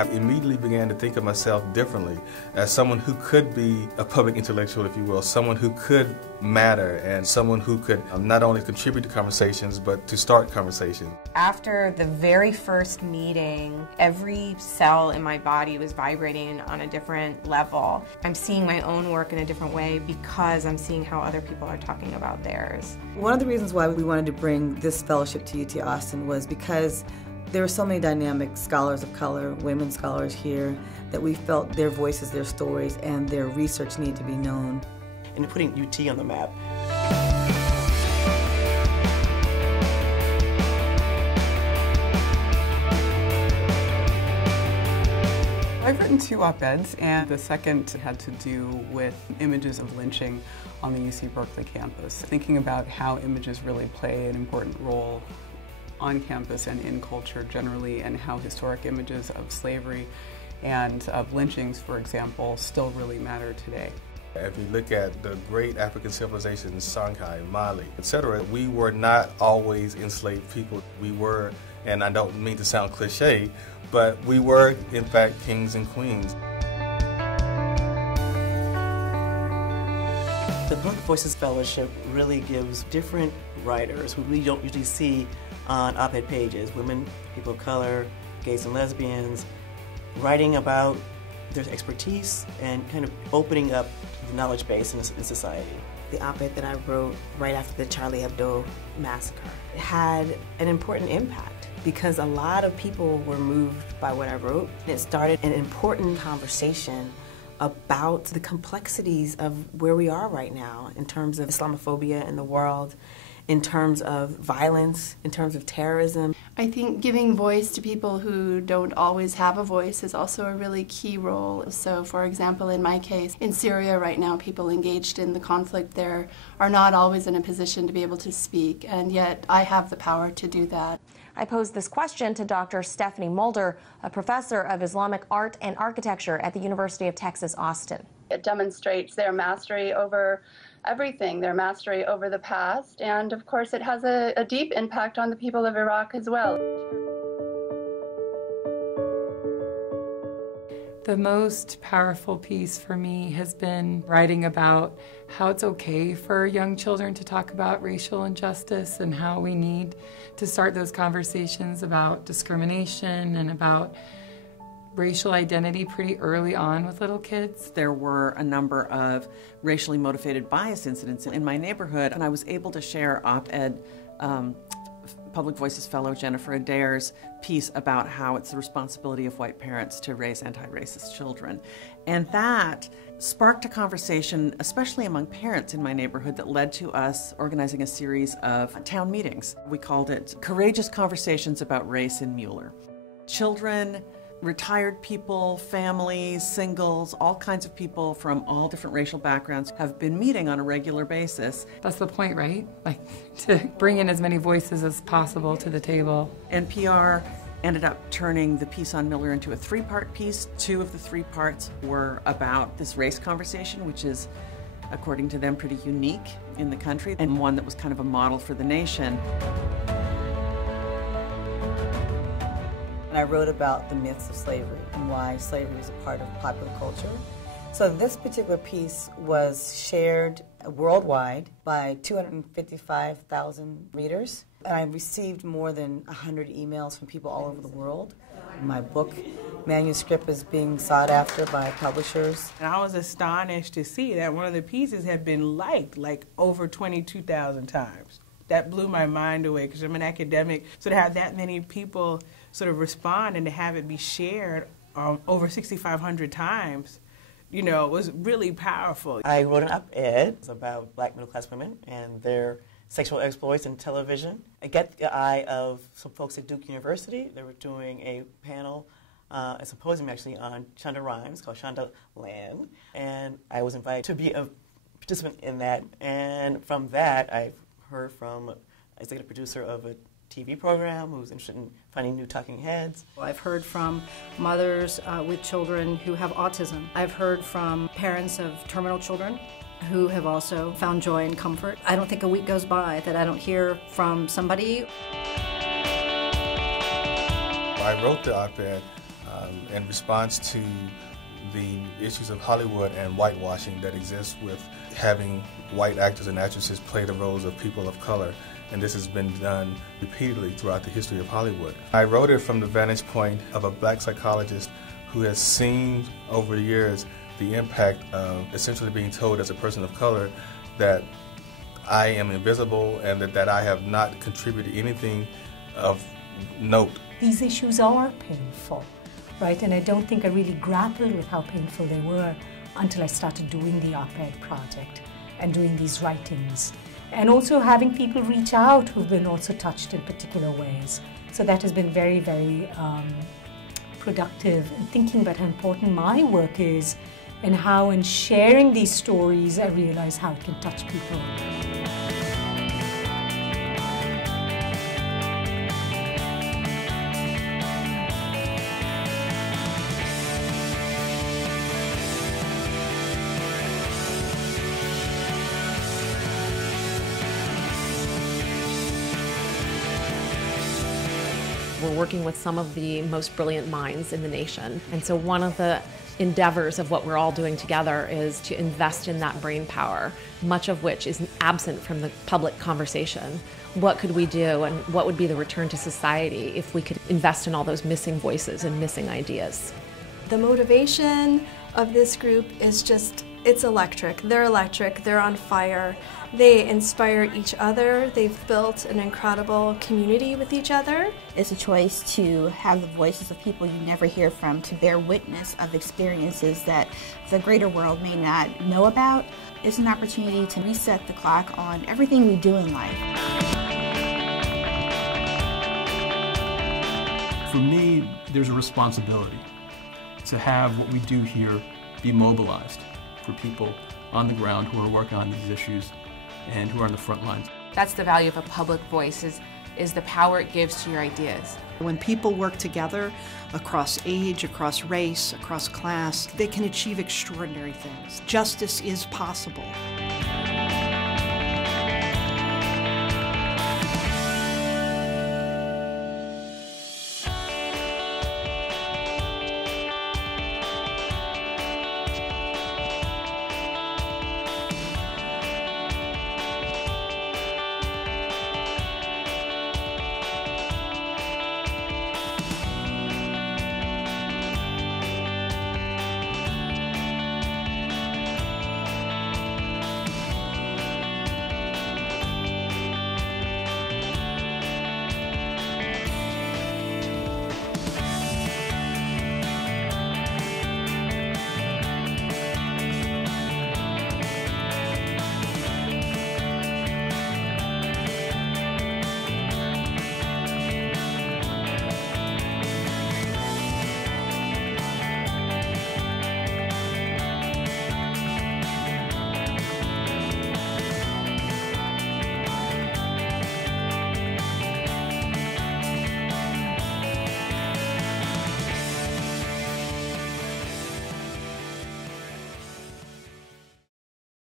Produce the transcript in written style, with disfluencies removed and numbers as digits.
I immediately began to think of myself differently as someone who could be a public intellectual, if you will, someone who could matter and someone who could not only contribute to conversations but to start conversations. After the very first meeting, every cell in my body was vibrating on a different level. I'm seeing my own work in a different way because I'm seeing how other people are talking about theirs. One of the reasons why we wanted to bring this fellowship to UT Austin was because there were so many dynamic scholars of color, women scholars here, that we felt their voices, their stories, and their research needed to be known. And putting UT on the map. I've written 2 op-eds, and the second had to do with images of lynching on the UC Berkeley campus, thinking about how images really play an important role on campus and in culture generally, and how historic images of slavery and of lynchings, for example, still really matter today. If you look at the great African civilizations, Songhai, Mali, etc., we were not always enslaved people. We were, and I don't mean to sound cliche, but we were, in fact, kings and queens. The Public Voices Fellowship really gives different writers who we don't usually see on op-ed pages, women, people of color, gays and lesbians, writing about their expertise and kind of opening up the knowledge base in society. The op-ed that I wrote right after the Charlie Hebdo massacre had an important impact because a lot of people were moved by what I wrote. It started an important conversation about the complexities of where we are right now in terms of Islamophobia in the world, in terms of violence, in terms of terrorism. I think giving voice to people who don't always have a voice is also a really key role. So, for example, in my case, in Syria right now, people engaged in the conflict there are not always in a position to be able to speak, and yet I have the power to do that. I posed this question to Dr. Stephanie Mulder, a professor of Islamic art and architecture at the University of Texas, Austin. It demonstrates their mastery over everything, their mastery over the past, and of course it has a deep impact on the people of Iraq as well. The most powerful piece for me has been writing about how it's okay for young children to talk about racial injustice and how we need to start those conversations about discrimination and about racial identity pretty early on with little kids. There were a number of racially motivated bias incidents in my neighborhood, and I was able to share op-ed Public Voices fellow Jennifer Adair's piece about how it's the responsibility of white parents to raise anti-racist children. And that sparked a conversation, especially among parents in my neighborhood, that led to us organizing a series of town meetings. We called it Courageous Conversations About Race in Mueller. Children, retired people, families, singles, all kinds of people from all different racial backgrounds have been meeting on a regular basis. That's the point, right? Like, to bring in as many voices as possible to the table. NPR ended up turning the piece on Miller into a 3-part piece. 2 of the 3 parts were about this race conversation, which is, according to them, pretty unique in the country, and one that was kind of a model for the nation. And I wrote about the myths of slavery and why slavery is a part of popular culture. So this particular piece was shared worldwide by 255,000 readers. And I received more than 100 emails from people all over the world. My book manuscript is being sought after by publishers. And I was astonished to see that one of the pieces had been liked like over 22,000 times. That blew my mind away because I'm an academic. So to have that many people sort of respond and to have it be shared over 6,500 times, you know, was really powerful. I wrote an op-ed about black middle-class women and their sexual exploits in television. I get the eye of some folks at Duke University. They were doing a panel, a symposium actually, on Shonda Rhimes called Shonda Land. And I was invited to be a participant in that. And from that, I've heard from executive producer of a TV program who's interested in finding new talking heads. I've heard from mothers with children who have autism. I've heard from parents of terminal children who have also found joy and comfort. I don't think a week goes by that I don't hear from somebody. I wrote the op-ed in response to the issues of Hollywood and whitewashing that exists with having white actors and actresses play the roles of people of color. And this has been done repeatedly throughout the history of Hollywood. I wrote it from the vantage point of a black psychologist who has seen over the years the impact of essentially being told as a person of color that I am invisible and that I have not contributed anything of note. These issues are painful, right? And I don't think I really grappled with how painful they were until I started doing the op-ed project and doing these writings. And also having people reach out who've been also touched in particular ways. So that has been very, very productive, and thinking about how important my work is and how in sharing these stories I realize how it can touch people. We're working with some of the most brilliant minds in the nation. And so one of the endeavors of what we're all doing together is to invest in that brain power, much of which is absent from the public conversation. What could we do and what would be the return to society if we could invest in all those missing voices and missing ideas? The motivation of this group is just, it's electric. They're on fire. They inspire each other. They've built an incredible community with each other. It's a choice to have the voices of people you never hear from, to bear witness of experiences that the greater world may not know about. It's an opportunity to reset the clock on everything we do in life. For me, there's a responsibility to have what we do here be mobilized for people on the ground who are working on these issues and who are on the front lines. That's the value of a public voice, is the power it gives to your ideas. When people work together across age, across race, across class, they can achieve extraordinary things. Justice is possible.